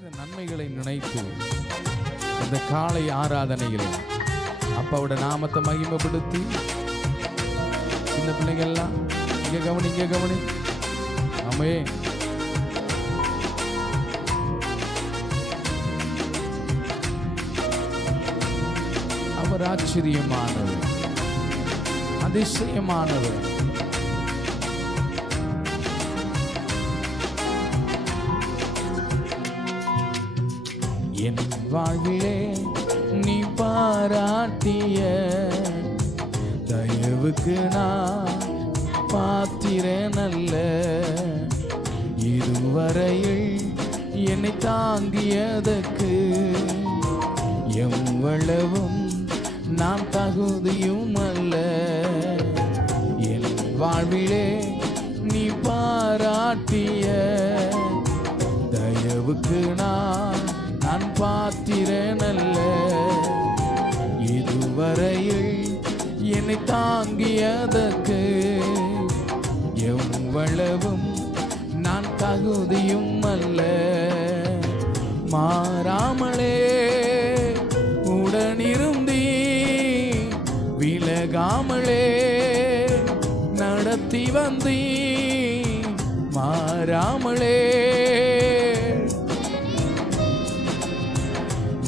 செய்த நன்மைகளை நினைத்து இந்த காலை ஆராதனையில் அப்பாவோட நாமத்தை மகிமைப்படுத்தி சின்ன பிள்ளைங்க எல்லாம் இங்க கவனி ஆமே. அவர் ஆச்சரியமானவர், அதிசயமானவர். என் வாழ்விலே நீ பாராட்டிய தயவுக்கு நான் பாத்திரன் அல்ல. இதுவரையில் என்னை தாங்கியதற்கு எவ்வளவும் நான் தகுதியும் அல்ல. என் வாழ்விலே நீ பாராட்டிய தயவுக்கு நான் பாத்திரன் அல்ல. இதுவரையில் என்னை தாங்கியதற்கு எவ்வளவும் நான் தகுதியும் அல்ல. மாறாமலே உடனிருந்தீ, விலகாமலே நடத்தி வந்தீ. மாறாமலே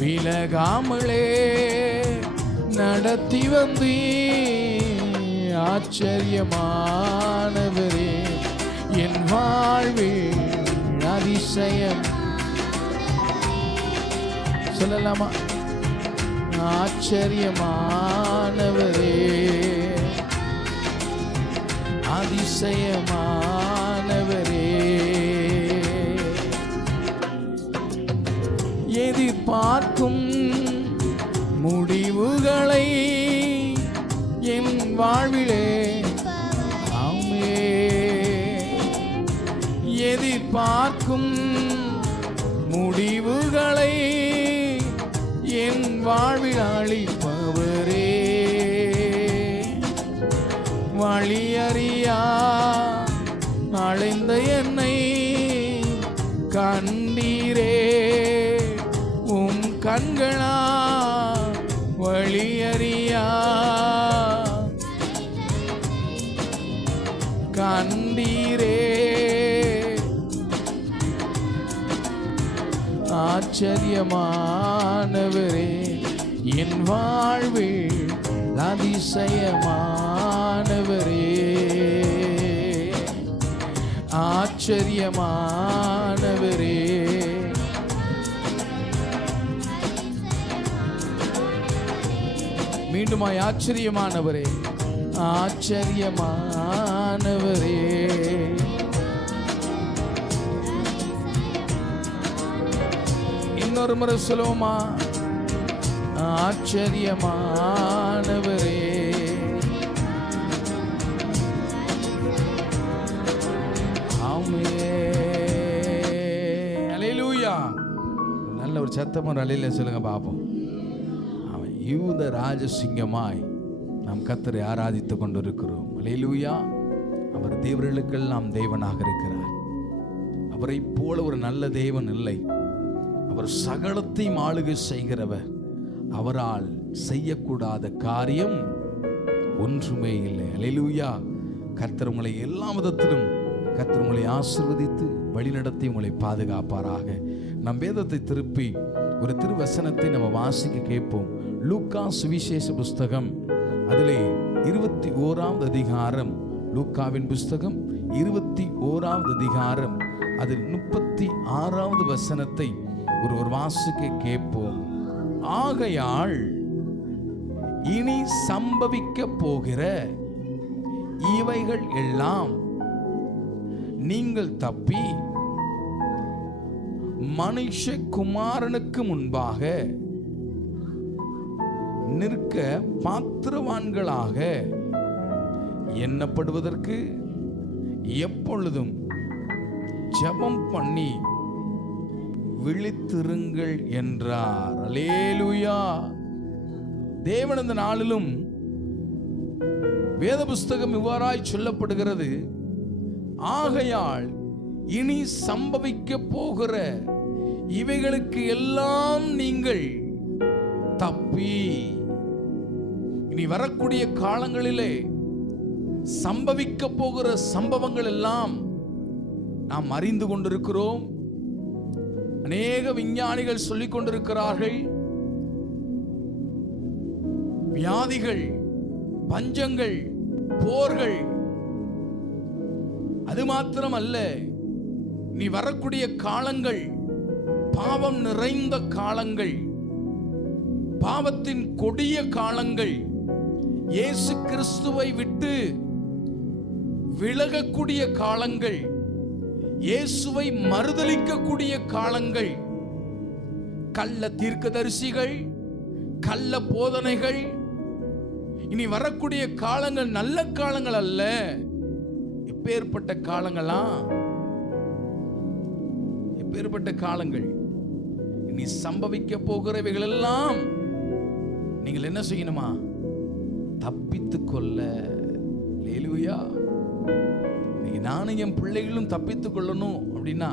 விலகாமலே நடத்தி வந்தீ. ஆச்சரியமானவரே, என் வாழ்வில் அதிசயம். சொல்லலாமா? ஆச்சரியமானவரே, அதிசயமானவரே. எதிர்பார்க்கும் முடிவுகளை என் வாழ்விலே ஆமே. எதிர்பார்க்கும் முடிவுகளை என் வாழ்வில் அளிப்பவரே. வழியறியா அழைந்த என்னை கண்டீரே. கண்களா வழியறியா கண்டீரே. ஆச்சரியமானவரே, என் வாழ்வில் அதிசயமானவரே. ஆச்சரியமானவரே, மீண்டுமாய் ஆச்சரியமானவரே, ஆச்சரியமானவரே. இன்னொரு முறை சொல்லுவோமா? ஆச்சரியமானவரே. ஆமே. அல்லேலூயா. நல்ல ஒரு சத்தமா அல்லேலூயா சொல்லுங்க பாப்போம். யூத ராஜசிங்கமாய் நாம் கர்த்தரை ஆராதித்துக் கொண்டிருக்கிறோம். அல்லேலூயா. அவர் தேவர்களுக்கெல்லாம் தேவனாக இருக்கிறார். அவரை போல ஒரு நல்ல தேவன் இல்லை. அவர் சகலத்தையும் ஆளுகை செய்கிறவர். அவரால் செய்யக்கூடாத காரியம் ஒன்றுமே இல்லை. அல்லேலூயா. கர்த்தர் உங்களை எல்லா விதத்திலும் கர்த்தர் உங்களை ஆசீர்வதித்து வழிநடத்தி உங்களை பாதுகாப்பாராக. நம் வேதத்தை திருப்பி ஒரு திருவசனத்தை நம்ம வாசிக்க கேட்போம். லூக்கா சுவிசேஷ புஸ்தகம் அதிலே 21வது அதிகாரம். லூக்காவின் புஸ்தகம் 21வது அதிகாரம் அதில் 36வது வசனத்தை ஒரு வாசிக்க கேட்போம். ஆகையால் இனி சம்பவிக்க போகிற இவைகள் எல்லாம் நீங்கள் தப்பி மனுஷகுமாரனுக்கு முன்பாக நிற்க பாத்திரவான்களாக எண்ணப்படுவதற்கு எப்பொழுதும் ஜெபம் பண்ணி விழித்திருங்கள் என்றார். அல்லேலூயா. தேவன் இந்த நாளிலும் வேத புஸ்தகம் இவ்வாறாய் சொல்லப்படுகிறது. ஆகையால் இனி சம்பவிக்க போகிற இவைகளுக்கு எல்லாம் நீங்கள் தப்பி இனி வரக்கூடிய காலங்களிலே சம்பவிக்க போகிற சம்பவங்கள் எல்லாம் நாம் அறிந்து கொண்டிருக்கிறோம். அநேக விஞ்ஞானிகள் சொல்லிக் கொண்டிருக்கிறார்கள். வியாதிகள், பஞ்சங்கள், போர்கள், அது மாத்திரமல்ல, நீ வரக்கூடிய காலங்கள் பாவம் நிறைந்த காலங்கள், பாவத்தின் கொடிய காலங்கள், இயேசு கிறிஸ்துவை விட்டு விலகக்கூடிய காலங்கள், இயேசுவை மறுதலிக்கக்கூடிய காலங்கள், கள்ள தீர்க்கதரிசிகள், கள்ள போதனைகள், இனி வரக்கூடிய காலங்கள் நல்ல காலங்கள் அல்ல. எப்பேற்பட்ட காலங்களா? எப்பேற்பட்ட காலங்கள் இனி சம்பவிக்க போகிறவைகள் எல்லாம் நீங்கள் என்ன செய்யணுமா? தப்பித்துக் கொள்ள. அல்லேலூயா. நானும் என் பிள்ளைகளும் தப்பித்துக் கொள்ளணும் அப்படின்னா,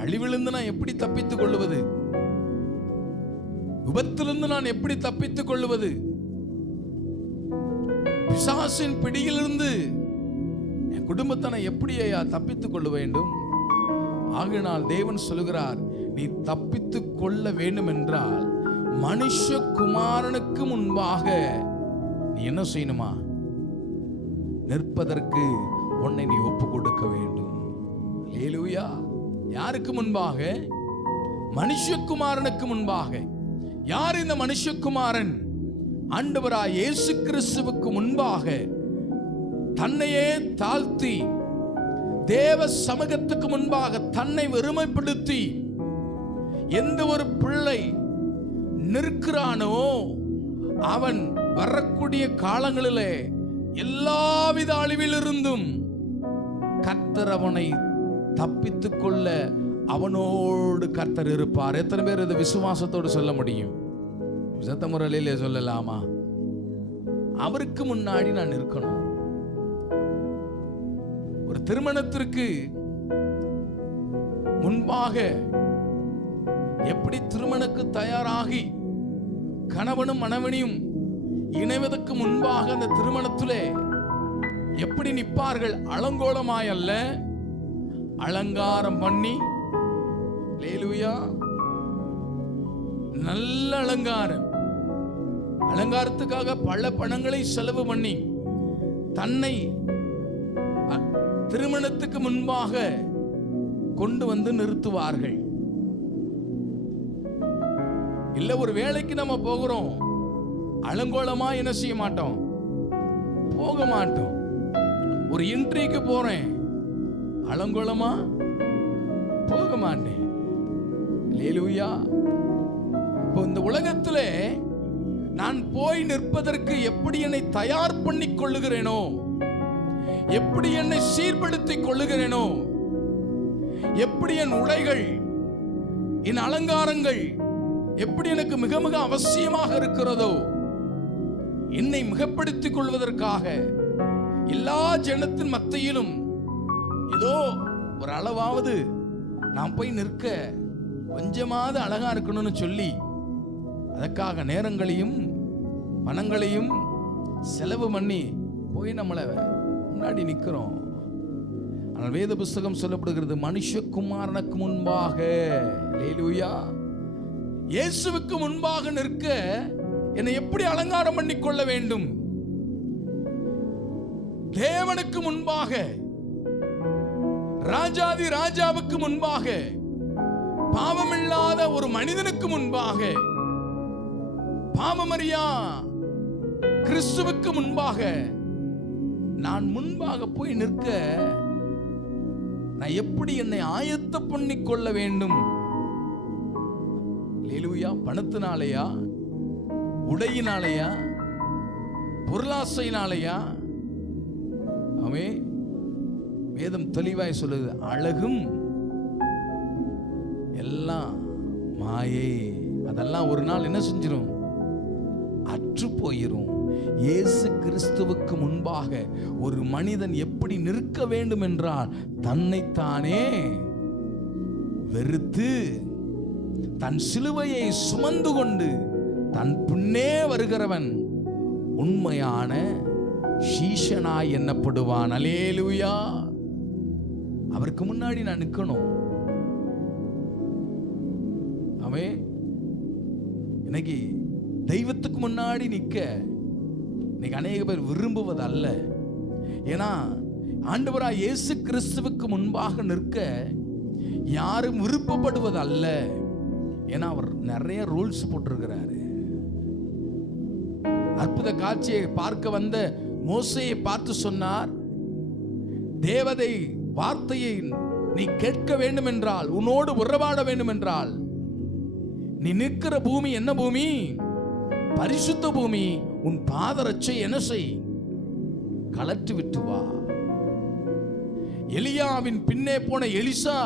அழிவிலிருந்து நான் எப்படி தப்பித்துக் கொள்வது? விபத்திலிருந்து நான் எப்படி தப்பித்துக் கொள்வது? பிசாசின் பிடியிலிருந்து என் குடும்பத்தை நான் எப்படி தப்பித்துக் கொள்ள வேண்டும்? ஆகையினால் தேவன் சொல்லுகிறார், நீ தப்பித்துக் கொள்ள வேண்டும் என்றால் மனுஷகுமாரனுக்கு முன்பாக நீ என்ன செய்யணுமா? நிற்பதற்கு உன்னை நீ ஒப்பு கொடுக்க வேண்டும். அல்லேலூயா. யாருக்கு முன்பாக? மனுஷகுமாரனுக்கு முன்பாக. யார் இந்த மனுஷகுமாரன்? ஆண்டவராய் இயேசு கிறிஸ்துவுக்கு முன்பாக தன்னையே தாழ்த்தி தேவ சமூகத்துக்கு முன்பாக தன்னை வெறுமைப்படுத்தி எந்த ஒரு பிள்ளை நிற்கிறானோ அவன் வரக்கூடிய காலங்களிலே எல்லாவித அழிவிலிருந்தும் கர்த்தர் அவனை தப்பித்துக் கொள்ள அவனோடு கர்த்தர் இருப்பார். எத்தனை பேர் இது விசுவாசத்தோடு சொல்ல முடியும்? சத்தமுறையிலே சொல்லலாமா? அவருக்கு முன்னாடி நான் இருக்கணும். ஒரு திருமணத்திற்கு முன்பாக எப்படி திருமணக்கு தயாராகி கணவனும் மனைவியும் இணைவதற்கு முன்பாக அந்த திருமணத்திலே எப்படி நிற்பார்கள்? அலங்கோலமாய் அல்ல, அலங்காரம் பண்ணி, அல்லேலூயா, நல்ல அலங்காரம், அலங்காரத்துக்காக பல பணங்களை செலவு பண்ணி தன்னை திருமணத்துக்கு முன்பாக கொண்டு வந்து நிறுத்துவார்கள். இல்ல, ஒரு வேலைக்கு நம்ம போகிறோம், அலங்கோலமா என்ன செய்ய மாட்டோம்? போக மாட்டோம். ஒரு இன்டர்வியூக்கு போறேன், அலங்கோலமா போக மாட்டேன். அல்லேலூயா. இப்போ இந்த உலகத்திலே நான் போய் நிற்பதற்கு எப்படி என்னை தயார் பண்ணி கொள்ளுகிறேனோ, எப்படி என்னை சீர்படுத்திக் கொள்ளுகிறேனோ, எப்படி என் உடைகள், என் அலங்காரங்கள் எப்படி எனக்கு மிக மிக அவசியமாக இருக்கிறதோ, என்னை மிகப்படுத்திக் கொள்வதற்காக எல்லா ஜனத்தின் மத்தியிலும் ஏதோ ஒரு அளவாவது நான் போய் நிற்க கொஞ்சமாவது அழகா இருக்கணும்னு சொல்லி அதற்காக நேரங்களையும் பணங்களையும் செலவு பண்ணி போய் நம்மளை முன்னாடி நிற்கிறோம். ஆனால் வேத புஸ்தகம் சொல்லப்படுகிறது, மனுஷகுமாரனுக்கு முன்பாக, அல்லேலூயா, இயேசுவுக்கு முன்பாக நிற்க என்னை எப்படி அலங்காரம் பண்ணி கொள்ள வேண்டும்? தேவனுக்கு முன்பாக, ராஜாதி ராஜாவுக்கு முன்பாக, பாவமில்லாத ஒரு மனிதனுக்கு முன்பாக, பாவமறியா கிறிஸ்துவுக்கு முன்பாக நான் முன்பாக போய் நிற்க நான் எப்படி என்னை ஆயத்த பண்ணி கொள்ள வேண்டும்? அல்லேலூயா. பணத்தினாலேயா, உடையினாலேயா, பொருளாசையினாலேயா? ஆமே. வேதம் தெளிவாய் சொல்லுது, அழகும் எல்லாம் மாயே. அதெல்லாம் ஒரு நாள் என்ன செஞ்சிரும்? அற்று போயிரும். இயேசு கிறிஸ்துவுக்கு முன்பாக ஒரு மனிதன் எப்படி நிற்க வேண்டும் என்றால் தன்னைத்தானே வெறுத்து தன் சிலுவையை சுமந்து கொண்டு தன் பின்னே வருகிறவன் உண்மையான சீஷனாய் எண்ணப்படுவான். அல்லேலூயா. அவருக்கு முன்னாடி நான் நிற்கணும். அவன் இன்னைக்கு தெய்வத்துக்கு முன்னாடி நிற்க இன்னைக்கு அநேக பேர் விரும்புவது அல்ல. ஏன்னா ஆண்டவராய் இயேசு கிறிஸ்துவுக்கு முன்பாக நிற்க யாரும் விருப்பப்படுவது அல்ல. ஏன்னா அவர் நிறைய ரூல்ஸ் போட்டிருக்கிறாரு. அற்புத காட்சியை பார்க்க வந்த மோசேயை பார்த்து சொன்னார், தேவதை வார்த்தையை நீ கேட்க வேண்டும் என்றால், உன்னோடு உறவாட வேண்டும் என்றால், நீ நிற்கிற பூமி என்ன பூமி? பரிசுத்த பூமி. உன் பாதரட்சை என்ன செய்? கலற்றி விட்டு வா. எலியாவின் பின்னே போன எலிசா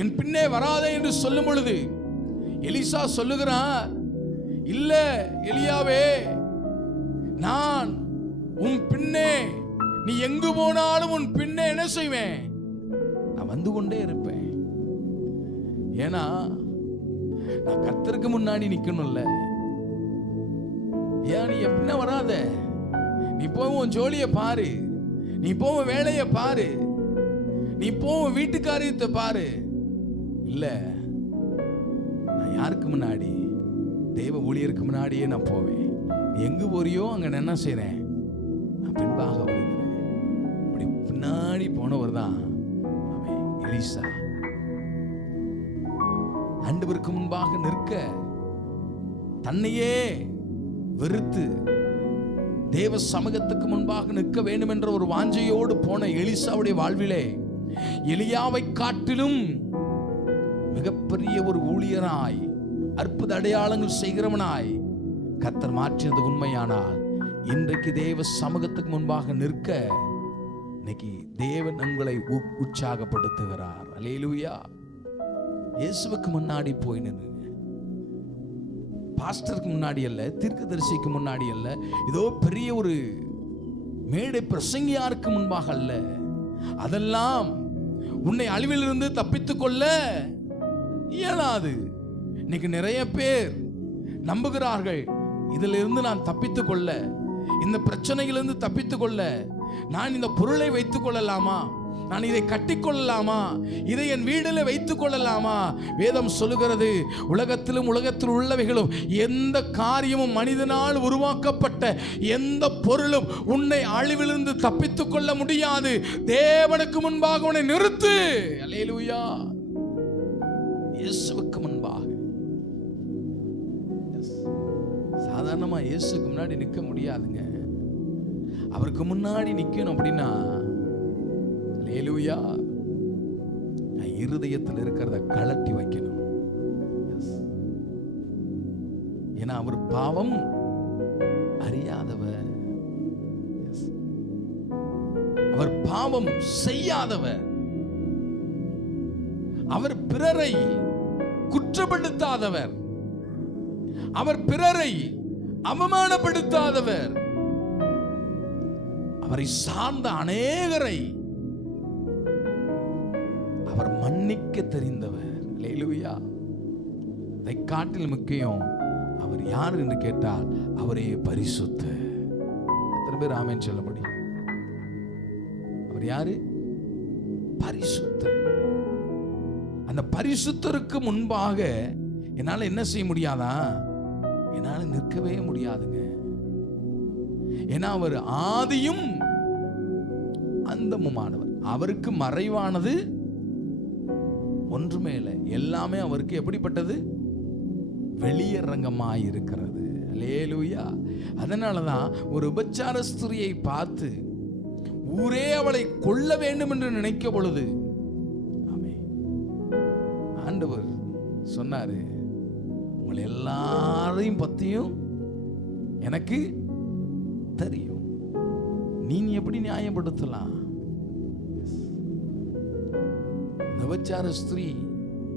என் பின்னே வராதே என்று சொல்லும் பொழுது எலிசா சொல்லுகிறார், இல்ல எலியாவே, நான் உன் பின்னே, நீ எங்கு போனாலும் உன் பின்னே என்ன செய்வேன்? நான் வந்து கொண்டே இருப்பேன். ஏன்னா நான் கர்த்தருக்கு முன்னாடி நிக்கணும்ல. ஏன் நீ எப்படின்னா வராத, நீ போய் உன் ஜோலியை பாரு, நீ போவ வேலையை பாரு, நீ போவ வீட்டு காரியத்தை பாரு. இல்ல, நான் யாருக்கு முன்னாடி? தெய்வ ஊழியருக்கு முன்னாடியே நான் போவேன். நீ எங்கு போறியோ அங்க நான் என்ன செய்றேன்? நான் பின்பாக வருகிறேன். அப்படி பின்னாடி போனவர் தான் எலிசா. ஆண்டவருக்கு முன்பாக நிற்க தன்னையே வெறுத்து தேவ சமூகத்துக்கு முன்பாக நிற்க வேண்டும் என்ற ஒரு வாஞ்சையோடு போன எலிசாவுடைய வாழ்விலே எலியாவை காட்டிலும் மிகப்பெரிய ஒரு ஊழியராய், அற்புத அடையாளங்கள் செய்கிறவனாய் கர்த்தர் மாற்றினது உண்மையானால், இன்றைக்கு தேவ சமூகத்துக்கு முன்பாக நிற்க இன்னைக்கு தேவன் உங்களை உற்சாகப்படுத்துகிறார். அல்லேலூயா. இயேசுவுக்கு முன்னாடி போய் நின்னுங்க. பாஸ்டருக்கு முன்னாடி அல்ல, தீர்க்கதரிசிக்கு முன்னாடி அல்ல, ஏதோ பெரிய ஒரு மேடை பிரசங்கியாருக்கு முன்பாக அல்ல. அதெல்லாம் உன்னை அழிவிலிருந்து தப்பித்துக் கொள்ள இயலாது. இன்னைக்கு நிறைய பேர் நம்புகிறார்கள், இதிலிருந்து நான் தப்பித்துக் கொள்ள, இந்த பிரச்சனையிலிருந்து தப்பித்துக் கொள்ள நான் இந்த பொருளை வைத்துக் கொள்ளலாமா, நான் இதை கட்டிக்கொள்ளலாமா, இதை என் வீடில் வைத்துக் கொள்ளலாமா? வேதம் சொல்லுகிறது, உலகத்திலும் உலகத்தில் உள்ளவைகளும் எந்த காரியமும் மனிதனால் உருவாக்கப்பட்ட எந்த பொருளும் உன்னை அழிவிலிருந்து தப்பித்துக் கொள்ள முடியாது. தேவனுக்கு முன்பாக உன்னை நிறுத்து. அல்லேலூயா. இயேசுவுக்கு முன்பாக. சாதாரணமா இயேசுக்கு முன்னாடி நிற்க முடியாதுங்க. அவருக்கு முன்னாடி நிக்கணும் அப்படின்னா அல்லேலூயா, இருதயத்தில் இருக்கிறத கழட்டி வைக்கணும். ஏன்னா அவர் பாவம் அறியாதவர், அவர் பாவம் செய்யாதவர், அவர் பிறரை குற்றப்படுத்தாதவர், அவர் பிறரை அவமானப்படுத்தாதவர், அவரை சார்ந்த அநேகரை அவர் மன்னிக்க தெரிந்தவர். அல்லேலூயா. அதை காட்டில் முக்கியம் அவர் யார் என்று கேட்டால் அவரே பரிசுத்த. எத்தனை பேர் ஆமென் சொல்ல முடியும்? அவர் யாரு? பரிசுத்த. அந்த பரிசுத்தருக்கு முன்பாக என்னால என்ன செய்ய முடியாதா? என்னால நிற்கவே முடியாதுங்க. ஏன்னா அவர் ஆதியும் அந்தமுமானவர். அவருக்கு மறைவானது ஒன்றுமே இல்லை. எல்லாமே அவருக்கு எப்படிப்பட்டது? வெளியரங்கமாய் இருக்கிறது. அல்லேலூயா. அதனாலதான் ஒரு உபச்சார ஸ்திரியை பார்த்து ஊரே அவளை கொல்ல வேண்டும் என்று நினைக்க பொழுது ஆண்டவர் சொன்னாரு, உங்களை எல்லாரையும் பத்தியும் எனக்கு தெரியும், நீ எப்படி நியாயப்படுத்தலாம்? விபச்சார ஸ்திரீ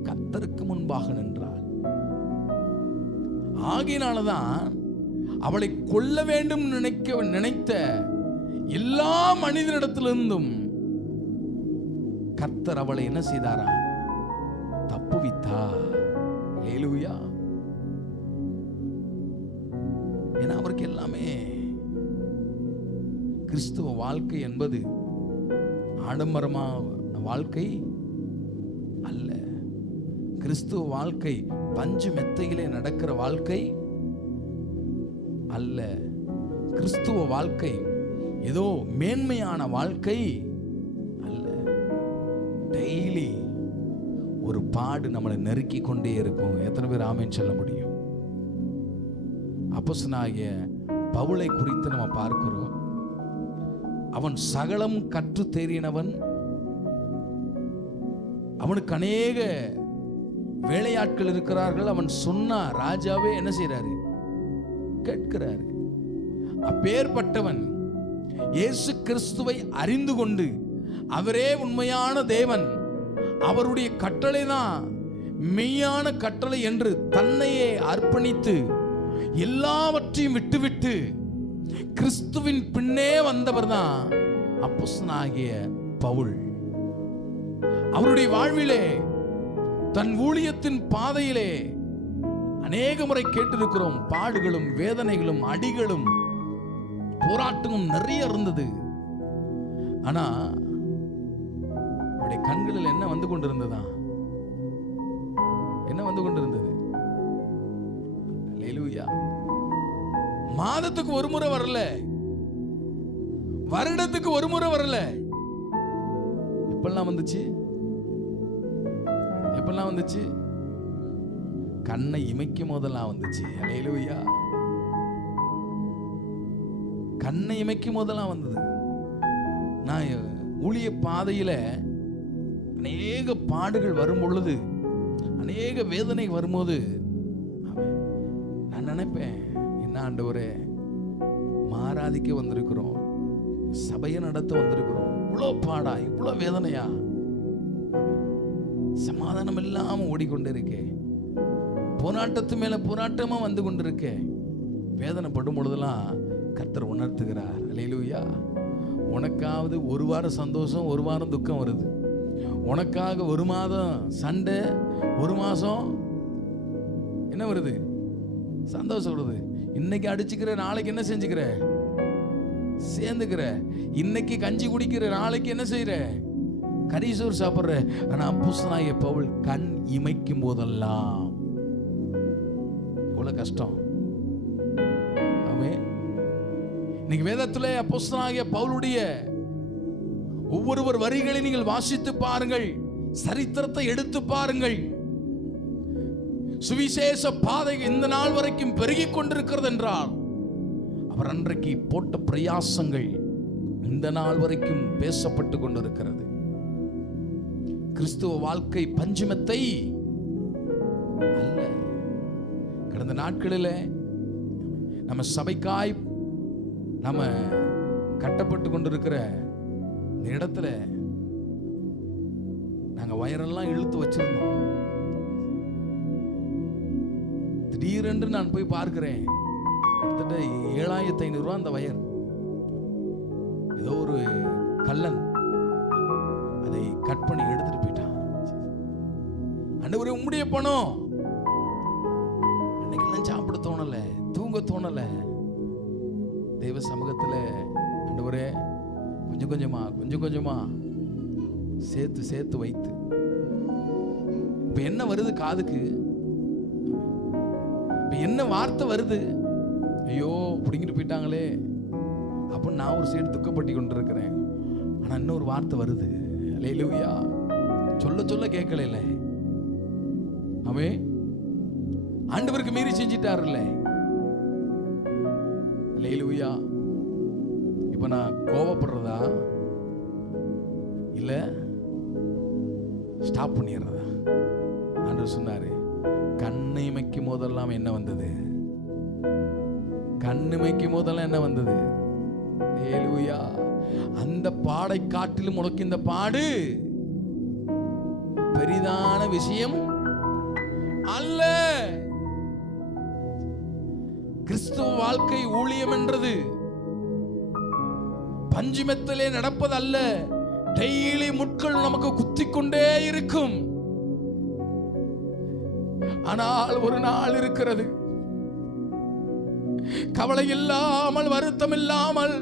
கர்த்தருக்கு முன்பாக நின்றாள். ஆகையினாலதான் அவளை கொல்ல வேண்டும் நினைத்த எல்லா மனிதனிடத்திலிருந்தும் கர்த்தர் அவளை என்ன செய்தாரா? தப்புவித்தார். ஹல்லேலூயா. ஏன்னா அவருக்கு எல்லாமே. கிறிஸ்துவ வாழ்க்கை என்பது ஆடம்பரமான வாழ்க்கை அல்ல. கிறிஸ்துவ வாழ்க்கை பஞ்சு மெத்தையிலே நடக்கிற வாழ்க்கை அல்ல. கிறிஸ்துவ வாழ்க்கை ஏதோ மேன்மையான வாழ்க்கை அல்ல. டெய்லி ஒரு பாடு நம்மளை நெருக்கி கொண்டே இருக்கும். எத்தனை பேர் ஆமென் சொல்ல முடியும்? அப்போஸ்தலனாகிய பவுலை குறித்து நம்ம பார்க்கிறோம். அவன் சகலம் கற்று தேறினவன். அவனுக்கு அநேக வேலையாட்கள் இருக்கிறார்கள். அவன் சொன்னா ராஜாவே என்ன செய்யறாரு? கேட்கிறாரு. அப்பேற்பட்டவன் இயேசு கிறிஸ்துவை அறிந்து கொண்டு அவரே உண்மையான தேவன், அவருடைய கட்டளை தான் மெய்யான கட்டளை என்று தன்னையே அர்ப்பணித்து எல்லாவற்றையும் விட்டுவிட்டு கிறிஸ்துவின் பின்னே வந்தவர் தான் அப்போஸ்தலனாகிய பவுல். அவருடைய வாழ்விலே, தன் ஊழியத்தின் பாதையிலே அநேக முறை கேட்டிருக்கிறோம். பாடுகளும் வேதனைகளும் அடிகளும் போராட்டமும் நிறைய இருந்தது. ஆனா அவருடைய கண்களில் என்ன வந்து கொண்டிருந்ததா? என்ன வந்து கொண்டிருந்தது? ஹல்லேலூயா. மாதத்துக்கு ஒரு முறை வரல, வருடத்துக்கு ஒரு முறை வரல. எப்பெல்லாம் வந்துச்சு? எப்பெல்லாம் வந்துச்சு? கண்ணை இமைக்கும் போதெல்லாம் வந்துச்சு. ஹல்லேலூயா. கண்ணை இமைக்கும் போதெல்லாம் வந்தது. நான் ஊழிய பாதையில அநேக பாடுகள் வரும் பொழுது, அநேக வேதனை வரும்போது நான் நினைப்பேன், என்ன ஆண்டவரே, மாராதிக்க வந்திருக்கிறோம், சபையை நடத்த வந்திருக்கிறோம், இவ்வளோ பாடா, இவ்வளோ வேதனையா, சமாதானம் இல்லாம ஓடிக்கொண்டிருக்கே, போராட்டத்து மேல போராட்டமா வந்து கொண்டிருக்கே. வேதனைப்படும் பொழுதெல்லாம் கர்த்தர் உணர்த்துகிறார். அல்லேலூயா. உனக்காவது ஒரு வாரம் சந்தோஷம், ஒரு வாரம் துக்கம் வருது. உனக்காக ஒரு மாதம் சண்டை, ஒரு மாசம் என்ன வருது? சந்தோஷம் வருது. இன்னைக்கு அடிச்சுக்கிற, நாளைக்கு என்ன செஞ்சுக்கிற? சேர்ந்துக்கிற. இன்னைக்கு கஞ்சி குடிக்கிற, நாளைக்கு என்ன செய்யற? கரிசோறு சாப்பிடுற. ஆனா அப்போஸ்தலனாகிய பவுல் கண் இமைக்கும் போதெல்லாம் எவ்வளவு கஷ்டம். ஆமென். இன்னைக்கு வேதத்திலே அப்போஸ்தலனாகிய பவுலுடைய ஒவ்வொரு வரிகளை நீங்கள் வாசித்து பாருங்கள், சரித்திரத்தை எடுத்து பாருங்கள். சுவிசேஷ பாதை இந்த நாள் வரைக்கும் பெருகிக் கொண்டிருக்கிறது என்றால் அவர் அன்றைக்கு போட்ட பிரயாசங்கள் இந்த நாள் வரைக்கும் பேசப்பட்டு கொண்டிருக்கிறது. கிறிஸ்துவ வாழ்க்கை பஞ்சுமெத்தை அல்ல. கடந்த நாட்களில் நம்ம சபைக்காய் நம்ம கட்டப்பட்டு கொண்டிருக்கிற இந்த இடத்துல நாங்க வயரெல்லாம் இழுத்து வச்சிருந்தோம். திடீரென்று நான் போய் பார்க்கிறேன், கிட்டத்தட்ட 7500 ரூபாய் அந்த வயர். ஏதோ ஒரு கள்ளன் அதை கட் பண்ணி எடுத்துட்டு போயிட்டான். ஆண்டவரே, உம்முடைய பணம். அன்னைக்கெல்லாம் சாப்பிட தோணல, தூங்க தோணல. தெய்வ சமூகத்துல ஆண்டவரே, கொஞ்சம் கொஞ்சமா கொஞ்சம் கொஞ்சமா சேர்த்து சேர்த்து வைத்து, இப்ப என்ன வருது காதுக்கு? இப்ப என்ன வார்த்தை வருது? ஐயோ பிடிங்கிட்டு போயிட்டாங்களே அப்படின்னு நான் ஒரு சைடு துக்கப்பட்டு கொண்டிருக்கிறேன். ஆனா இன்னொரு வார்த்தை வருது. அல்லேலூயா. சொல்ல சொல்ல கேட்கல. அவன் ஆண்டவருக்கு மீறி செஞ்சிட்டாருல்ல. அல்லேலூயா. இப்ப நான் கோவப்படுறதா இல்ல ஸ்டாப் பண்ணிடுறதா? ஆண்டவர் சொன்னாரு, கண்ணை இமைக்கும் போதெல்லாம் என்ன வந்தது? கண்ணு இமைக்கும் போதெல்லாம் என்ன வந்தது? அல்லேலூயா. அந்த பாடை காட்டிலும் உனக்கு இந்த பாடு பெரிதான விஷயம் அல்ல. கிறிஸ்துவ வாழ்க்கை ஊழியம் என்றது பஞ்சுமெத்திலே நடப்பது அல்ல. டெய்லி முட்கள் நமக்கு குத்திக்கொண்டே இருக்கும். ஆனால் ஒரு நாள் இருக்கிறது, கவலை இல்லாமல், வருத்தம் இல்லாமல்,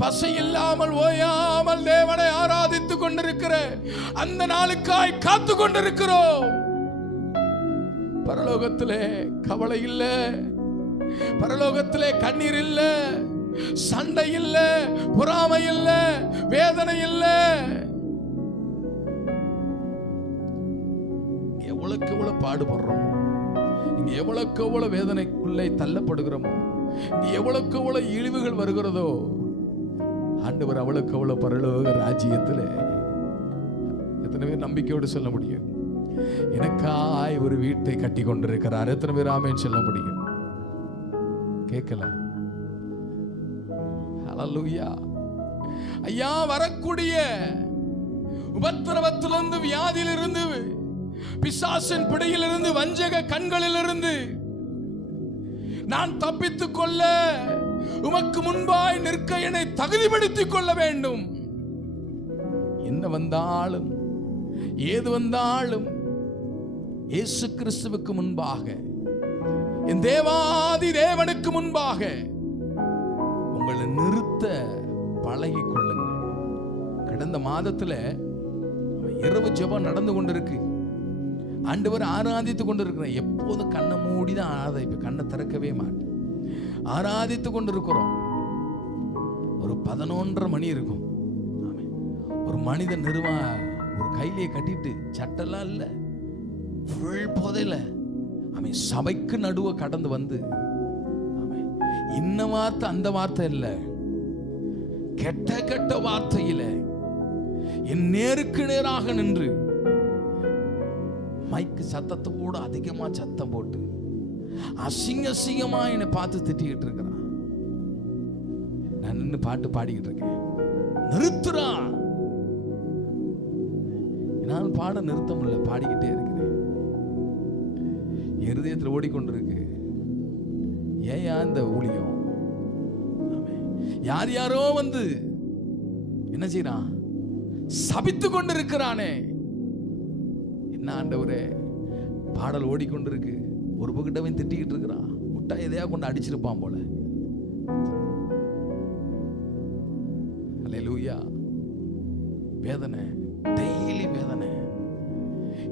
பசி இல்லாமல், ஓயாமல் தேவனை ஆராதித்துக் கொண்டிருக்கிற அந்த நாளுக்காய் காத்து கொண்டிருக்கிறோம். பரலோகத்திலே கவலை இல்ல, பரலோகத்திலே கண்ணீர் இல்ல, சண்டை இல்ல, பொறாமை இல்ல, வேதனை இல்ல. எவ்வளவுக்கு எவ்வளவு பாடுபடுறோம், இங்க எவ்வளவுக்கு எவ்வளவு வேதனைக்குள்ளே தள்ளப்படுகிறோமோ, இங்க எவ்வளவுக்கு எவ்வளவு இழிவுகள் வருகிறதோ, ஆண்டவர் அவளுக்கு அவ்வளவு பரலோக ராஜ்யத்தில் எத்தனை பேர் நம்பிக்கையோடு சொல்ல முடியும்? எனக்காய் ஒரு வீட்டை கட்டி கொண்டிருக்கிறார். எத்தனை பேர் ஆமென் சொல்ல முடியும்? கேட்கல? ஹல்லேலூயா. ஐயா, வரக்கூடிய உபத்திரவத்திலிருந்து, வியாதியிலிருந்து, பிசாசின் பிடியிலிருந்து, வஞ்சக கண்களிலிருந்து நான் தப்பித்துக் கொள்ள உமக்கு முன்பாய் நிற்க என்னை தகுதிப்படுத்திக் கொள்ள வேண்டும். என்ன வந்தாலும், ஏது வந்தாலும், இயேசு கிறிஸ்துவுக்கு முன்பாக, என் தேவாதி தேவனுக்கு முன்பாக உங்களை நிறுத்த பழகிக் கொள்ளுங்கள். கடந்த மாதத்துல இரவு ஜெபம் நடந்து கொண்டிருக்கு. ஆண்டவர் ஆராதித்துக் கொண்டிருக்கிற, எப்போது கண்ணை மூடிதான் ஆராதிப்பு, கண்ணை திறக்கவே மாட்டேன். ஆராதித்துக் கொண்டிருக்கிறோம். ஒரு 11:30 மணி இருக்கும். ஒரு மனிதன் ஒரு கையிலே கட்டிட்டு, சட்டெல்லாம் இல்ல, ஃபுல் போதையில அவன் சபைக்கு நடுவ கடந்து வந்து, இன்ன வார்த்தை அந்த வார்த்தை இல்ல, கெட்ட கெட்ட வார்த்தையில என் நேருக்கு நேராக நின்று மைக்கு சத்தத்தோடு அதிகமா சத்தம் போட்டு அசிங்க அசிங்கமா என்னை பார்த்து திட்டிக்கிட்டு இருக்கிறான். நான் நின்று பாட்டு பாடிக்கிட்டு இருக்கேன். நிறுத்துறான். என்னால் பாட நிறுத்த முடியல, பாடிக்கிட்டே இருக்கிறேன். இருதயத்தில் ஓடிக்கொண்டிருக்கு, ஏன் இந்த ஊழியம்? யார் யாரோ வந்து என்ன செய்யறான்? சபித்து கொண்டிருக்கிறானே. என்ன ஆண்டவரே, பாடல் ஓடிக்கொண்டிருக்கு, ஒரு பக்கிட்டவன் திட்டிக்கிட்டு இருக்கிறான், முட்டா எதையா கொண்டு அடிச்சிருப்பான் போல. அல்லேலூயா. வேதனை, டெய்லி வேதனை.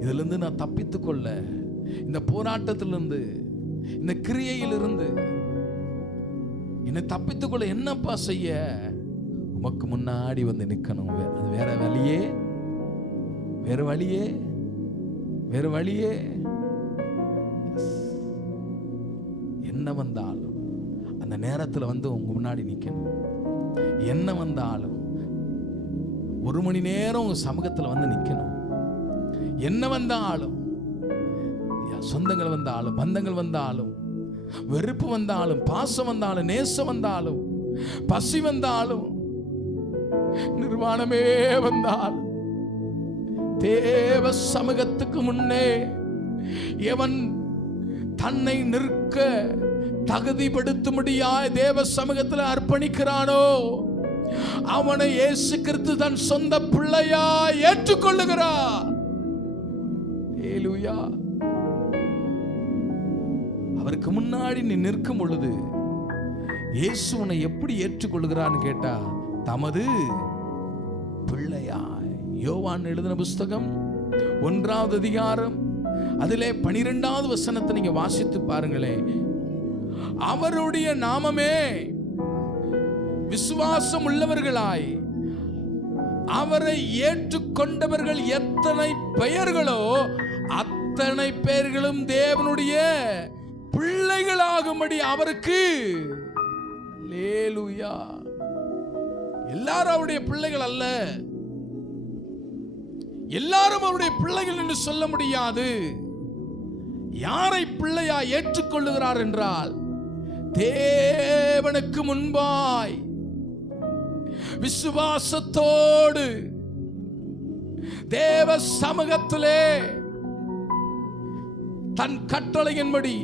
இதுல இருந்து நான் தப்பித்துக் கொள்ள, இந்த போராட்டத்திலிருந்து, இந்த கிரியையிலிருந்து என்னை தப்பித்துக் கொள்ள என்னப்பா செய்ய? உமக்கு முன்னாடி வந்து நிக்கணும். அது வேற வழியே, வேற வழியே, வேற வழியே. என்ன வந்தாலும் அந்த நேரத்தில் வந்து உங்க முன்னாடி நிக்கணும். என்ன வந்தாலும் 1 மணி நேரம் உங்க சமூகத்தில் வந்து நிக்கணும். என்ன வந்தாலும், சொந்தங்கள் வந்தாலும், பந்தங்கள் வந்தாலும், வெறுப்பு வந்தாலும், பாசம் வந்தாலும், நேசம் வந்தாலும், பசி வந்தாலும், நிர்வாணமே வந்தாலும், தேவ சமூகத்துக்கு முன்னே எவன் தன்னை நிற்க தகுதிப்படுத்தும்படியாய் தேவ சமூகத்தில் அர்ப்பணிக்கிறானோ அவனை இயேசு கிறிஸ்து தன் சொந்த பிள்ளையாய் ஏற்றுக்கொள்ளுகிறார். ஹல்லேலூயா. அவருக்கு முன்னாடி நீ நிற்கும் பொழுது இயேசு உன்னை எப்படி ஏற்றுக்கொள்கிறான்னு கேட்டா, தமது பிள்ளையாய். யோவான் எழுதின புஸ்தகம் 1வது அதிகாரம் அதிலே 12வது வசனத்தை நீங்க வாசித்து பாருங்களேன். அவருடைய நாமமே விசுவாசம் உள்ளவர்களாய் அவரை ஏற்றுக்கொண்டவர்கள் எத்தனை பெயர்களோ அத்தனை பெயர்களும் தேவனுடைய பிள்ளைகளாகும்படி அவருக்கு. அல்லேலூயா. எல்லாரும் அவருடைய பிள்ளைகள் அல்ல, எல்லாரும் அவருடைய பிள்ளைகள் என்று சொல்ல முடியாது. யாரை பிள்ளையா ஏற்றுக்கொள்ளுகிறார் என்றால், தேவனுக்கு முன்பாய் விசுவாசத்தோடு தேவ சமூகத்திலே தன் கட்டளையின்படி,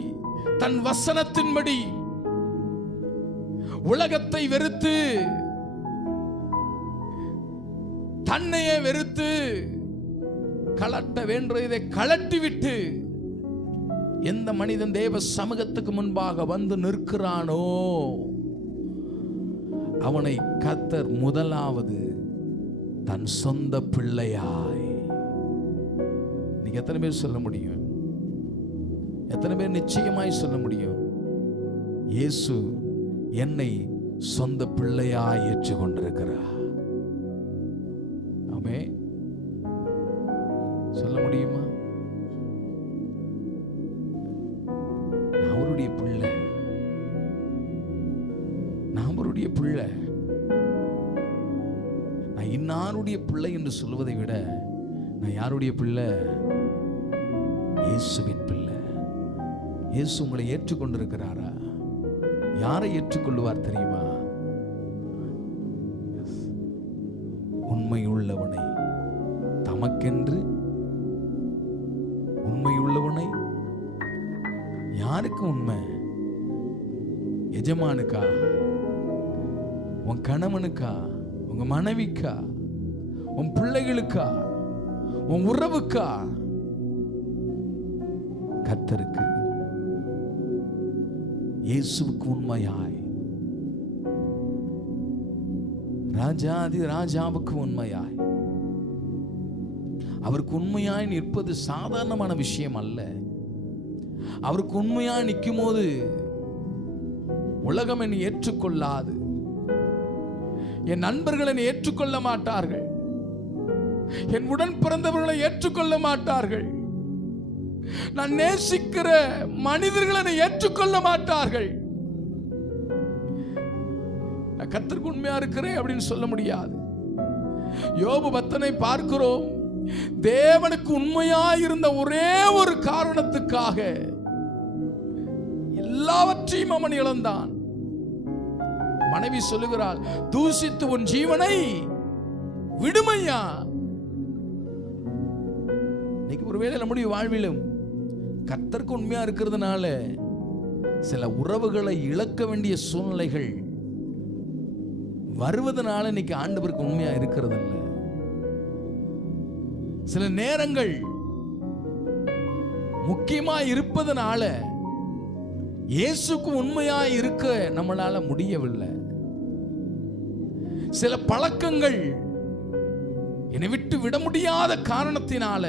தன் வசனத்தின்படி உலகத்தை வெறுத்து, தன்னையே வெறுத்து, கலட்ட வேண்டியதை கலட்டி விட்டு எந்த மனிதன் தேவ சமூகத்துக்கு முன்பாக வந்து நிற்கிறானோ அவனை கர்த்தர் முதலாவது தன் சொந்த பிள்ளையாய். நீங்க எத்தனை பேர் சொல்ல முடியும்? எத்தனை பேர் நிச்சயமாய் சொல்ல முடியும்? இயேசு என்னை சொந்த பிள்ளையாய் ஏற்றுக்கொண்டிருக்கிறார். ஆமென். சொல்ல முடியுமா? நான் அவருடைய பிள்ளை, நான் அவருடைய பிள்ளை. நான் இன்னாருடைய பிள்ளை என்று சொல்வதை விட நான் யாருடைய பிள்ளை? இயேசுவின் பிள்ளை. இயேசு உங்களை ஏற்றுக்கொண்டிருக்கிறாரா? யாரை ஏற்றுக்கொள்வார் தெரியுமா? உண்மையுள்ளவனை, தமக்கென்று உண்மையுள்ளவனை. யாருக்கு உண்மை? எஜமானுக்கா? உன் கணவனுக்கா? உங்க மனைவிக்கா? உன் பிள்ளைகளுக்கா? உன் உறவுக்கா? கர்த்தருக்கு, இயேசுவுக்கு உண்மையாய், ராஜாதி ராஜாவுக்கு உண்மையாய், அவருக்கு உண்மையாய் நிற்பது சாதாரணமான விஷயம் அல்ல. அவருக்கு உண்மையாய் நிற்கும் போது உலகம் என்னை ஏற்றுக்கொள்ளாது, என் நண்பர்கள் என்னை ஏற்றுக்கொள்ள மாட்டார்கள், என் உடன் பிறந்தவர்களை ஏற்றுக்கொள்ள மாட்டார்கள், நான் நேசிக்கிற மனிதர்கள் என்னை ஏற்றுக்கொள்ள மாட்டார்கள். நான் கர்த்தருக்கு உண்மையா இருக்கிறேன் அப்படின்னு சொல்ல முடியாது. யோபு பக்தனை பார்க்கிறோம். தேவனுக்கு உண்மையாய் இருந்த ஒரே ஒரு காரணத்துக்காக எல்லாவற்றையும் அவன் இழந்தான். மனைவி சொல்லுகிறாள், தூசித்து உன் ஜீவனை விடுமையா. இன்னைக்கு ஒருவேளை நம்முடைய வாழ்விலும் கர்த்தருக்கு உண்மையா இருக்கிறதுனால சில உறவுகளை இழக்க வேண்டிய சூழ்நிலைகள் வருவதனால இன்னைக்கு ஆண்டவருக்கு உண்மையா இருக்கிறது இல்ல. சில நேரங்கள் முக்கியமா இருப்பதனால இயேசுக்கு உண்மையா இருக்க நம்மளால முடியவில்லை. சில பழக்கங்கள் என்னை விட்டு விட முடியாத காரணத்தினால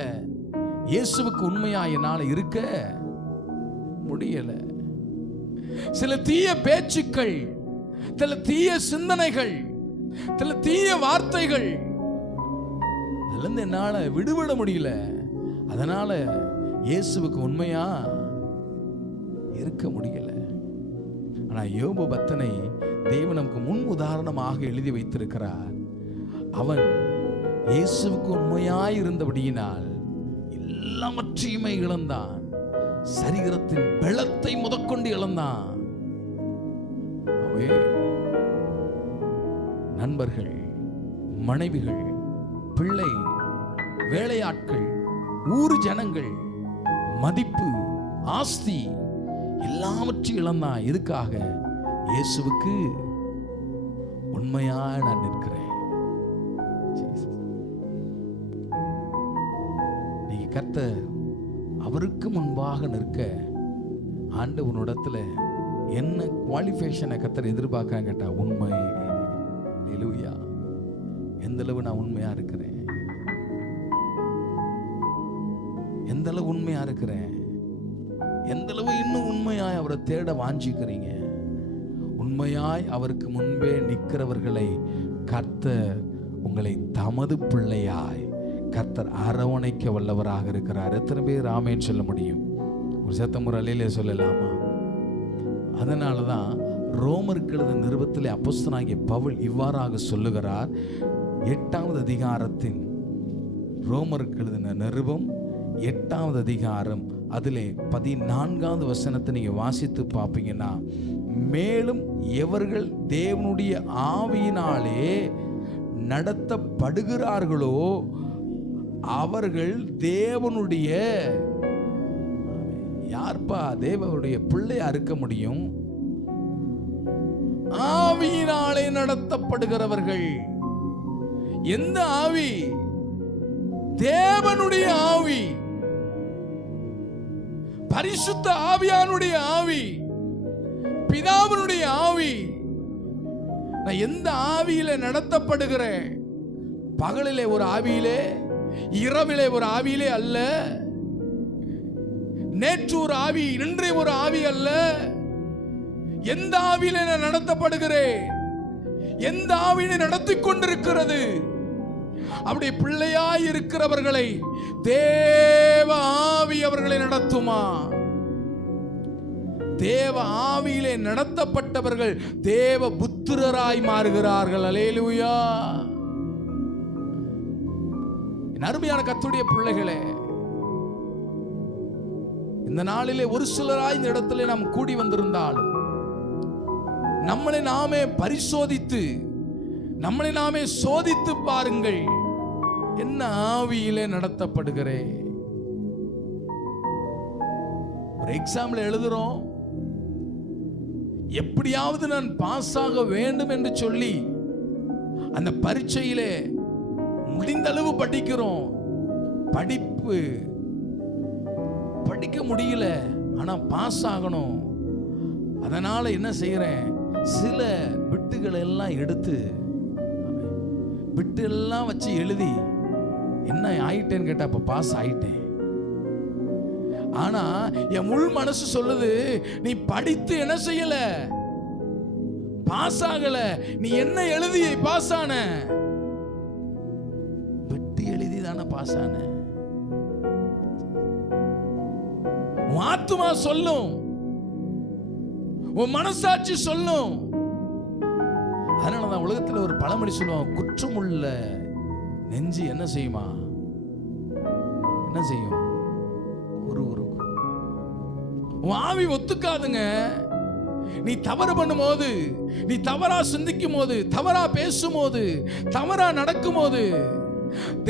இயேசுவுக்கு உண்மையா என்னால இருக்க முடியல. சில தீய பேச்சுக்கள், சில தீய சிந்தனைகள், சில தீய வார்த்தைகள், அதுல இருந்து என்னால விடுபட முடியல. அதனால இயேசுவுக்கு உண்மையா இருக்க முடியல. ஆனா யோபு பக்தனை தேவன் நமக்கு முன் உதாரணமாக எழுதி வைத்திருக்கிறார். அவன் இயேசுவுக்கு உண்மையாய் இருந்தபடியினால் எல்லாவற்றையுமே இழந்தான். சரீரத்தின் பலத்தை முதற்கொண்டு இழந்தான். நண்பர்கள், மனைவிகள், பிள்ளை, வேலையாட்கள், ஊர் ஜனங்கள், மதிப்பு, ஆஸ்தி எல்லாவற்றையும் இழந்தான். எதுக்காக? இயேசுவுக்கு உண்மையா நான் நிற்கிறேன். நீங்க கர்த்தர் அவருக்கு முன்பாக நிற்க ஆண்டவனிடத்துல என்ன குவாலிஃபிகேஷனை கர்த்தர் எதிர்பார்க்க கேட்டா, உண்மை. ஹல்லேலூயா. எந்த அளவு நான் உண்மையா இருக்கிறேன், எந்த அளவு உண்மையா இருக்கிறேன், எந்த அளவு இன்னும் உண்மையாய் அவரை தேட வாஞ்சிக்கிறீங்க. உண்மையாய் அவருக்கு முன்பே நிற்கிறவர்களை கர்த்தர் உங்களை தமது பிள்ளையாய் கர்த்தர் அரவணைக்க வல்லவராக இருக்கிறார். எத்தனை பேர் ஆமேன்னு சொல்ல முடியும்? ஒரு சத்தம் ஒரு அலையிலே சொல்லலாமா? அதனாலதான் ரோமருக்கு எழுதின நிருபத்திலே அப்போஸ்தலனாகிய பவுல் இவ்வாறாக சொல்லுகிறார். 8வது அதிகாரத்தின், ரோமருக்கு எழுதின நிருபம் 8வது அதிகாரம், அதிலே 14வது வசனத்தை நீங்க வாசித்து பார்ப்பீங்கன்னா, மேலும் எவர்கள் தேவனுடைய ஆவியினாலே நடத்தப்படுகிறார்களோ அவர்கள் தேவனுடைய, யார்ப்பா தேவனுடைய பிள்ளையா இருக்க முடியும்? ஆவியினாலே நடத்தப்படுகிறவர்கள். எந்த ஆவி? தேவனுடைய ஆவி. பரிசுத்த ஆவியானுடைய ஆவி, பிதாவினுடைய ஆவி. நான் எந்த ஆவியில நடத்தப்படுகிறேன்? பகலிலே ஒரு ஆவியிலே, இரவிலே ஒரு ஆவியிலே அல்ல. நேற்று ஒரு ஆவி, இன்றைய ஒரு ஆவி அல்ல. எந்த ஆவியிலே நான் நடத்தப்படுகிறேன்? எந்த ஆவியினை நடத்தி கொண்டிருக்கிறது? அப்படி பிள்ளையாய் இருக்கிறவர்களை தேவ ஆவி அவர்களை நடத்துமா? தேவ ஆவியிலே நடத்தப்பட்டவர்கள் தேவ புத்திரராய் மாறுகிறார்கள். அல்லேலூயா. அருமையான கர்த்தருடைய பிள்ளைகளே, இந்த நாளிலே ஒரு சிலராய் இந்த இடத்துல நாம் கூடி வந்திருந்தாலும் நம்மளை நாமே பரிசோதித்து, நம்மளை நாமே சோதித்து பாருங்கள். என்ன ஆவியிலே நடத்தப்படுகிறேன்? ஒரு எக்ஸாம்ல எழுதுறோம், எப்படியாவது நான் பாஸ் ஆக வேண்டும் என்று சொல்லி அந்த பரீட்சையிலே முடிந்த அளவு படிக்கிறோம். படிக்க முடியல, ஆனா பாஸ் ஆகணும். அதனால என்ன செய்யறேன்? சில பிட்டுகளை எல்லாம் எடுத்து பிட்டு எல்லாம் வச்சு எழுதி என்ன ஆயிட்டேன்னு கேட்டா அப்ப பாஸ் ஆயிட்டேன். ஆனா என் உள் மனசு சொல்லுது, நீ படித்து என்ன செய்யல? பாஸ் ஆகல. நீ என்ன எழுதி பாஸ் ஆன? பிட்டு எழுதி தானே பாஸ் ஆன. ஆத்துமா சொல்லும், உன் மனசாட்சி சொல்லும். அதனாலதான் உலகத்தில் ஒரு பழமொழி சொல்லுவாங்க, குற்றமுள்ள நெஞ்சு என்ன செய்யுமா? என்ன செய்யும்? உன் ஆவி ஒத்துக்காதுங்க. நீ தவறு பண்ணும் போது, நீ தவறா சிந்திக்கும் போது, தவறா பேசும் போது, தவறா நடக்கும் போது,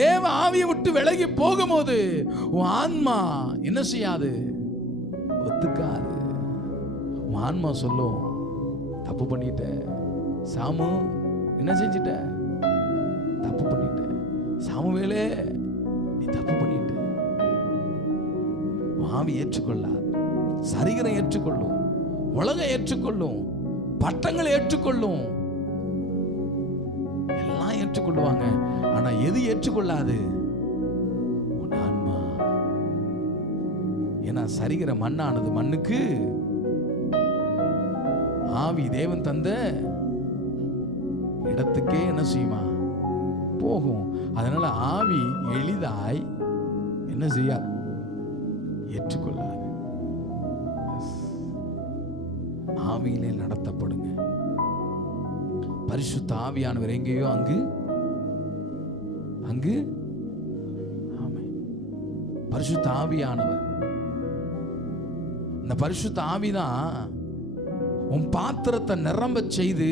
தேவ ஆவியை விட்டு விலகி போகும்போது உன் ஆன்மா என்ன செய்யாது? ஒத்துக்காது. உன் ஆன்மா சொல்லும், தப்பு பண்ணிட்ட சாமு, என்ன செஞ்சிட்ட? தப்பு பண்ணிட்ட சாமுவேலே, நீ தப்பு பண்ணிட்ட. ஆவி ஏற்றுக்கொள்ளாது. சரீரம் ஏற்றுக்கொள்ளும், உலகம் ஏற்றுக்கொள்ளும், பட்டங்களை ஏற்றுக்கொள்ளும், எல்லாம் ஏற்றுக்கொள்ளுவாங்க. ஆனா எது ஏற்றுக்கொள்ளாது? உன் ஆன்மா. ஏன்னா சரீரம் மண்ணானது, மண்ணுக்கு ஆவி தேவன் தந்த இடத்துக்கே என்ன செய்யுமா? போகும். அதனால ஆவி எளிதாய் என்ன செய்யாது? ஏற்றுக்கொள்ளாது. ஆவியிலே நடத்தப்படுங்க. பரிசுத்த ஆவியானவர் எங்கேயோ அங்கு அங்கு பரிசுத்த ஆவியானவர். இந்த பரிசுத்த ஆவிதான் உன் பாத்திரத்தை நிரம்ப செய்து,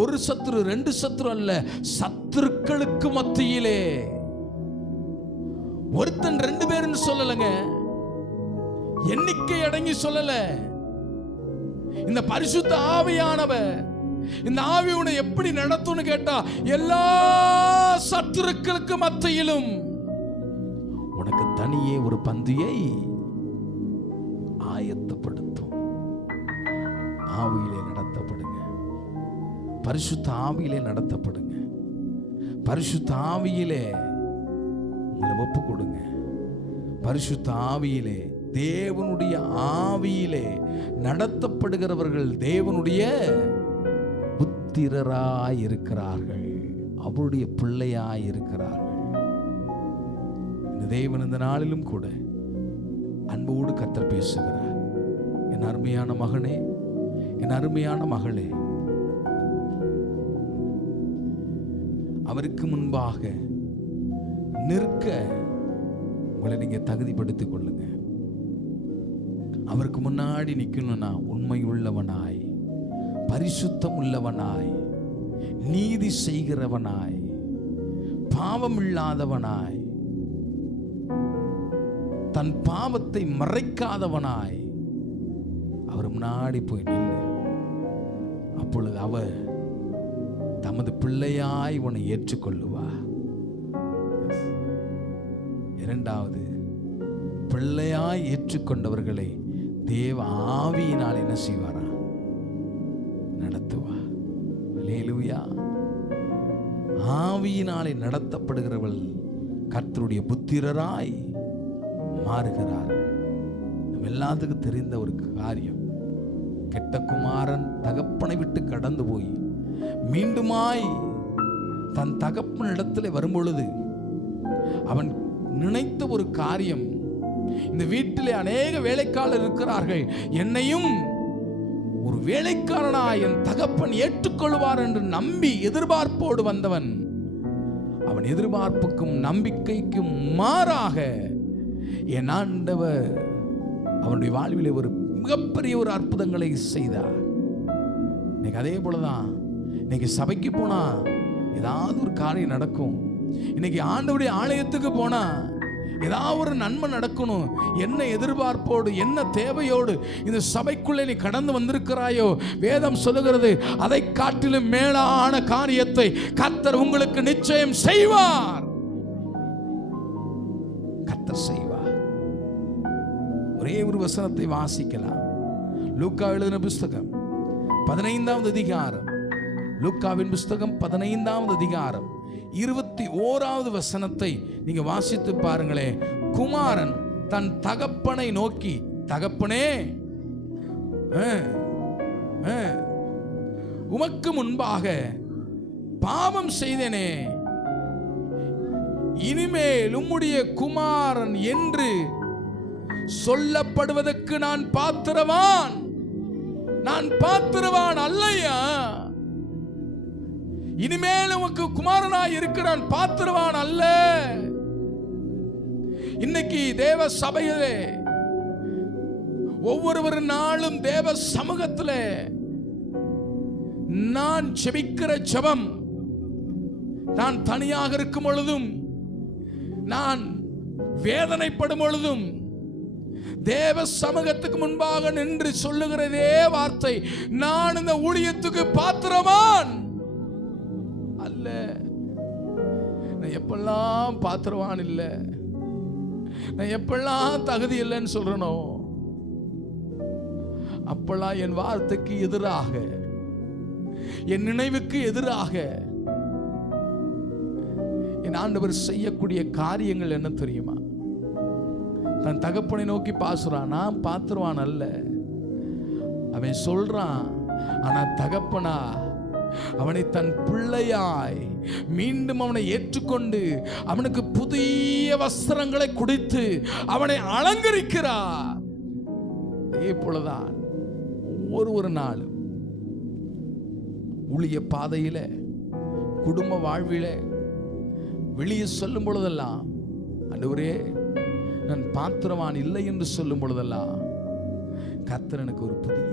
ஒரு சத்துரு ரெண்டு சத்துரு அல்ல, சத்துருக்களுக்கு மத்தியிலே, ஒருத்தன் ரெண்டு பேருன்னு சொல்லலங்க, எண்ணிக்கை அடங்கி சொல்லல. இந்த பரிசுத்த ஆவியானவர், இந்த ஆவி உன்னை எப்படி நடத்தும்னு கேட்டா, எல்லா சத்துருக்களுக்கு மத்தியிலும் உனக்கு தனியே ஒரு பந்தியை ஆயத்தப்படுத்தும். ஆவியிலே நடத்தப்படுங்க. பரிசுத்த ஆவியிலே நடத்தப்படுங்க. பரிசுத்த ஆவியிலே உங்களை ஒப்பு கொடுங்க. பரிசுத்த ஆவியிலே, தேவனுடைய ஆவியிலே நடத்தப்படுகிறவர்கள் தேவனுடைய புத்திரராய் இருக்கிறார்கள், அவருடைய பிள்ளையாய் இருக்கிறார்கள். இந்த தேவன் இந்த நாளிலும் கூட அன்போடு கர்த்தர் பேசுகிறார். என் அருமையான மகனே, என் அருமையான மகளே, அவருக்கு முன்பாக நிற்க உங்களை நீங்க தகுதிப்படுத்திக் கொள்ளுங்க. அவருக்கு முன்னாடி நிக்கணும்னா உண்மை உள்ளவனாய், பரிசுத்தம் உள்ளவனாய், நீதி செய்கிறவனாய், பாவம் இல்லாதவனாய், தன் பாவத்தை மறைக்காதவனாய் அவர் முன்னாடி போய் நில்லு. அப்பொழுது அவர் தமது பிள்ளையாய் உன்னை ஏற்றுக்கொள்ளுவா. இரண்டாவது, பிள்ளையாய் ஏற்றுக்கொண்டவர்களை தேவ ஆவியினால் என்ன செய்வாரா? நடத்துவா. அல்லேலூயா. ஆவியினாலே நடத்தப்படுகிறவள் கர்த்தருடைய புத்திரராய் மாறுகிறார்கள். நம்ம எல்லாத்துக்கும் தெரிந்த ஒரு காரியம், கெட்ட குமாரன் தகப்பனை விட்டு கடந்து போய் மீண்டுமாய் தன் தகப்பன் இடத்துல வரும்பொழுது அவன் நினைத்த ஒரு காரியம், இந்த வீட்டிலே அநேக வேலைக்காரர் இருக்கிறார்கள், என்னையும் ஒரு வேலைக்காரனா என் தகப்பன் ஏற்றுக்கொள்வார் என்று நம்பி எதிர்பார்ப்போடு வந்தவன், அவன் எதிர்பார்ப்புக்கும் நம்பிக்கைக்கும் மாறாக என் ஆண்டவர் அவனுடைய வாழ்விலே ஒரு மிகப்பெரிய ஒரு அற்புதங்களை செய்தார். இன்னைக்கு அதே போலதான், இன்னைக்கு சபைக்கு போனா ஏதாவது ஒரு காரியம் நடக்கும். இன்னைக்கு ஆண்டவருடைய ஆலயத்துக்கு போனா ஏதாவது ஒரு நன்மை நடக்கணும். என்ன எதிர்பார்ப்போடு, என்ன தேவையோடு இந்த சபைக்குள்ளே நீ கடந்து வந்திருக்கிறாயோ, வேதம் சொல்லுகிறது அதை காட்டிலும் மேலான காரியத்தை கர்த்தர் உங்களுக்கு நிச்சயம் செய்வார். கர்த்தர் செய்வார். ஒரே ஒரு வசனத்தை வாசிக்கலாம். லூக்கா எழுதின புஸ்தகம் 15வது அதிகாரம், லூக்காவின் புஸ்தகம் 15வது அதிகாரம் 21வது வசனத்தை நீங்க வாசித்து பாருங்களேன். குமாரன் தன் தகப்பனை நோக்கி, தகப்பனே, உமக்கு முன்பாக பாவம் செய்தேனே, இனிமேல் உம்முடைய குமாரன் என்று சொல்லப்படுவதற்கு நான் பாத்திரவான் அல்லையா? இனிமேல் உமக்கு குமாரனாய் இருக்கிறான், பாத்திரவான் அல்ல. இன்னைக்கு தேவ சபையிலே ஒவ்வொரு நாளும் தேவ சமூகத்திலே நான் ஜெபிக்கிற ஜெபம், நான் தனியாக இருக்கும் பொழுதும், நான் வேதனைப்படும் பொழுதும் தேவ சமூகத்துக்கு முன்பாக நின்று சொல்லுகிறதே வார்த்தை, நான் இந்த ஊழியத்துக்கு பாத்திரவான் அல்ல. நான் எப்பெல்லாம் பாத்திரவான் இல்லை, நான் எப்பெல்லாம் தகுதி இல்லைன்னு சொல்றனோ, அப்பெல்லாம் என் வார்த்தைக்கு எதிராக, என் நினைவுக்கு எதிராக என் ஆண்டவர் செய்யக்கூடிய காரியங்கள் என்ன தெரியுமா? தன் தகப்பனை நோக்கி பாசுறான், நான் பாத்திரவான் அல்ல. அவன் சொல்றான், ஆனா தகப்பனா அவனை தன் பிள்ளையாய் மீண்டும் அவனை ஏற்றுக்கொண்டு அவனுக்கு புதிய வஸ்திரங்களை கொடுத்து அவனை அலங்கரிக்கிறார். அதே போலதான் ஒவ்வொரு நாளும் ஊழிய பாதையில, குடும்ப வாழ்வில வெளியே சொல்லும் பொழுதெல்லாம், ஆண்டவரே நான் பாத்திரவான் இல்லை என்று சொல்லும் பொழுதெல்லாம் கர்த்தர் எனக்கு ஒரு புதிய